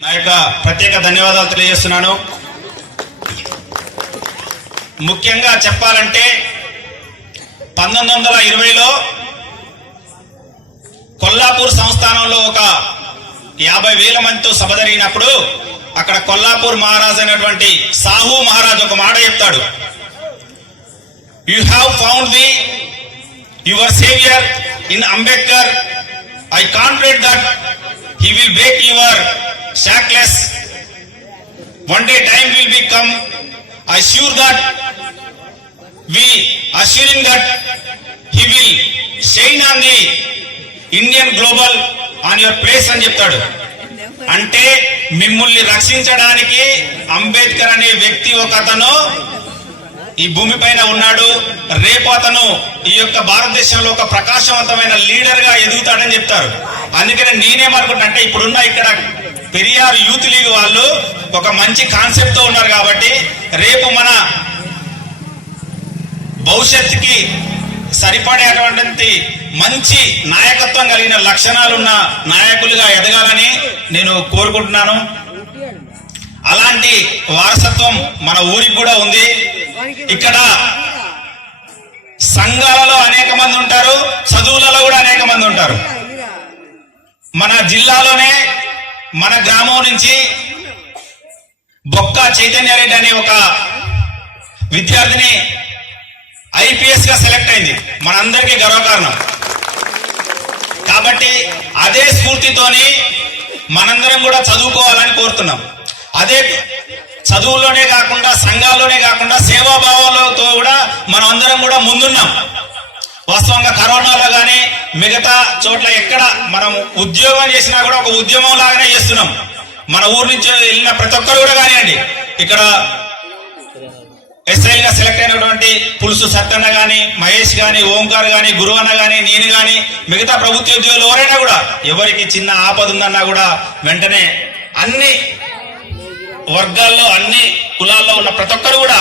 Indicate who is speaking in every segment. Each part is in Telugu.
Speaker 1: నా యొక్క ప్రత్యేక ధన్యవాదాలు తెలియజేస్తున్నాను. ముఖ్యంగా చెప్పాలంటే పంతొమ్మిది వందల ఇరవైలో కొల్లాపూర్ సంస్థానంలో ఒక యాభై వేల మందితో సభ జరిగినప్పుడు అక్కడ కొల్లాపూర్ మహారాజ్ అయినటువంటి సాహు మహారాజ్ ఒక మాట చెప్తాడు. You have found the your saviour in Ambedkar I confident that he will break your shackles one day time will be come I sure that we assuring that he will shine on the Indian global on your place అని చెప్తాడు. అంటే మిమ్మల్ని రక్షించడానికి అంబేద్కర్ అనే వ్యక్తి ఒక అతను ఈ భూమి పైన ఉన్నాడు. రేపు అతను ఈ యొక్క భారతదేశంలో ఒక ప్రకాశవంతమైన లీడర్గా ఎదుగుతాడని చెప్తారు. అందుకని నేనేమనుకుంటా అంటే ఇప్పుడున్న ఇక్కడ పెరియార్ యూత్ లీగ్ వాళ్ళు ఒక మంచి కాన్సెప్ట్తో ఉన్నారు కాబట్టి రేపు మన భవిష్యత్తుకి సరిపడేటువంటి మంచి నాయకత్వం కలిగిన లక్షణాలున్న నాయకులుగా ఎదగాలని నేను కోరుకుంటున్నాను. అలాంటి వారసత్వం మన ఊరికి కూడా ఉంది. ఇక్కడ సంఘాలలో అనేక మంది ఉంటారు చదువులలో కూడా అనేక మంది ఉంటారు. మన జిల్లాలోనే మన గ్రామం నుంచి బొక్క చైతన్యారెడ్డి అనే ఒక విద్యార్థిని ఐపీఎస్గా సెలెక్ట్ అయింది. మనందరికీ గర్వకారణం. కాబట్టి అదే స్ఫూర్తితోని మనందరం కూడా చదువుకోవాలని కోరుతున్నాం. అదే చదువులోనే కాకుండా సంఘాల్లోనే కాకుండా సేవాభావాలతో కూడా మనం అందరం కూడా ముందున్నాం. వాస్తవంగా కరోనాలో కానీ మిగతా చోట్ల ఎక్కడ మనం ఉద్యోగం చేసినా కూడా ఒక ఉద్యమం లాగానే చేస్తున్నాం. మన ఊరు నుంచి వెళ్ళిన ప్రతి ఒక్కరు కూడా కానివ్వండి. ఇక్కడ ఎస్ఐల్గా సెలెక్ట్ అయినటువంటి పులుసు సత్తన్న కానీ మహేష్ గాని ఓంకార్ గురువు అన్నా కానీ నేను కానీ మిగతా ప్రభుత్వ ఉద్యోగులు ఎవరైనా కూడా ఎవరికి చిన్న ఆపద ఉందన్నా కూడా వెంటనే అన్ని వర్గాల్లో అన్ని కులాల్లో ఉన్న ప్రతి ఒక్కరు కూడా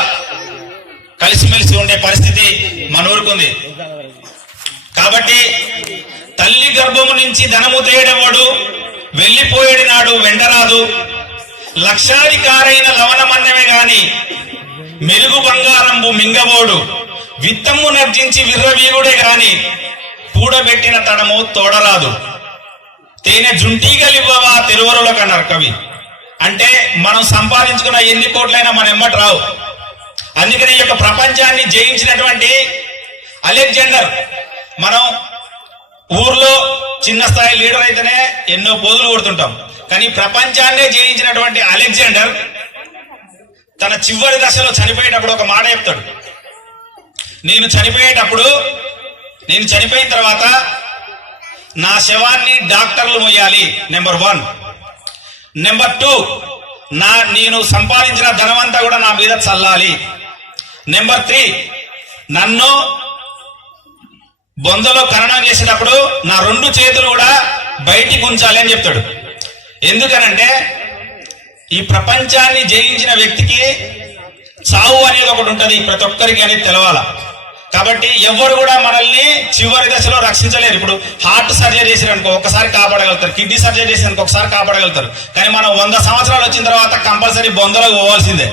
Speaker 1: కలిసిమెలిసి ఉండే పరిస్థితి మన ఊరుకుంది కాబట్టి తల్లి గర్భము నుంచి ధనము తేయడవాడు వెళ్ళిపోయేడు నాడు వెండరాదు లక్షాధికారైన లవణమన్నమే గాని మెరుగు బంగారంబు మింగబోడు. విత్తము నర్జించి విర్రవీగుడే గాని కూడబెట్టిన తడము తోడరాదు. తేనె జుంటీగలివ్వవా తిరువరులకు అన్నారు కవి అంటే మనం సంపాదించుకున్న ఎన్ని కోట్లైనా మన ఎమ్మటి రావు. అందుకని ఈ యొక్క ప్రపంచాన్ని జయించినటువంటి అలెగ్జాండర్ మనం ఊర్లో చిన్న స్థాయి లీడర్ అయితేనే ఎన్నో పోదులు కొడుతుంటాం. కానీ ప్రపంచాన్నే జయించినటువంటి అలెగ్జాండర్ తన చివరి దశలో చనిపోయేటప్పుడు ఒక మాట చెప్తాడు. నేను చనిపోయేటప్పుడు నేను చనిపోయిన తర్వాత నా శవాన్ని డాక్టర్లు మొయ్యాలి నెంబర్ వన్. నెంబర్ టూ నా నేను సంపాదించిన ధనమంతా కూడా నా మీద చల్లాలి. నెంబర్ త్రీ నన్ను బొందలో ఖననం చేసేటప్పుడు నా రెండు చేతులు కూడా బయటికి ఉంచాలి అని చెప్తాడు. ఎందుకనంటే ఈ ప్రపంచాన్ని జయించిన వ్యక్తికి చావు అనేది ఒకటి ఉంటుంది ప్రతి ఒక్కరికి అనేది తెలవాల. కాబట్టి ఎవరు కూడా మనల్ని చివరి దశలో రక్షించలేరు. ఇప్పుడు హార్ట్ సర్జరీ చేసారు అనుకో ఒకసారి కాపాడగలుగుతారు. కిడ్నీ సర్జరీ చేసారు అనుకో ఒకసారి కాపాడగలుగుతారు. కానీ మనం వంద సంవత్సరాలు వచ్చిన తర్వాత కంపల్సరీ బొందలో పోవాల్సిందే.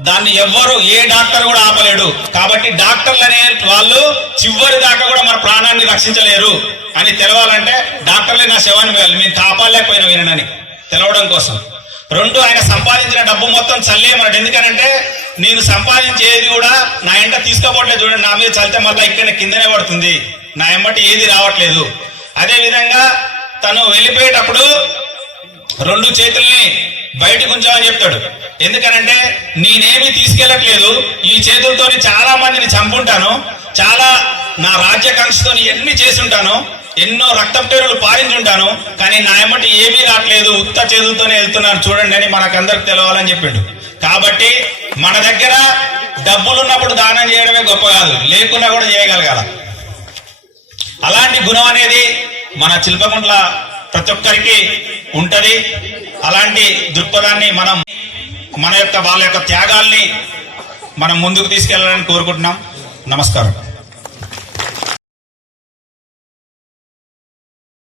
Speaker 1: దాన్ని ఎవ్వరు ఏ డాక్టర్ కూడా ఆపలేడు. కాబట్టి డాక్టర్లు అనే వాళ్ళు చివరి దాకా కూడా మన ప్రాణాన్ని రక్షించలేరు. అని తెలవాలంటే డాక్టర్లే నా శవాన్ని మిగాలి మేము కాపాడలేకపోయినా వినని తెలవడం కోసం. రెండు ఆయన సంపాదించిన డబ్బు మొత్తం చల్లేయమన్నాడు. ఎందుకనంటే నేను సంపాదించేది కూడా నా ఎంట తీసుకోబోట్లేదు చూడండి నా మీద చల్లితే మళ్ళీ ఇక్కడ కిందనే పడుతుంది. నా ఎంబటి ఏది రావట్లేదు. అదే విధంగా తను వెళ్ళిపోయేటప్పుడు రెండు చేతుల్ని బయటకు ఉంచామని చెప్తాడు. ఎందుకనంటే నేనేమి తీసుకెళ్ళట్లేదు. ఈ చేతులతో చాలా మందిని చంపుంటాను. చాలా నా రాజ్యాకాంక్షతో ఎన్ని చేసుంటాను ఎన్నో రక్తపేరులు పారించుంటాను కానీ నా ఎమ్మటి ఏమీ రావట్లేదు ఉత్త చేతులతోనే వెళ్తున్నాను. చూడండి అని మనకందరికి తెలవాలని చెప్పిండు. కాబట్టి మన దగ్గర డబ్బులు ఉన్నప్పుడు దానం చేయడమే గొప్ప కాదు. లేకున్నా కూడా చేయగలగాల. అలాంటి గుణం అనేది మన చిల్పకుంట్ల ప్రతి ఒక్కరికి ఉంటది. అలాంటి దృక్పథాన్ని మనం మన యొక్క వాళ్ళ యొక్క త్యాగాల్ని మనం ముందుకు తీసుకెళ్ళాలని కోరుకుంటున్నాం. నమస్కారం.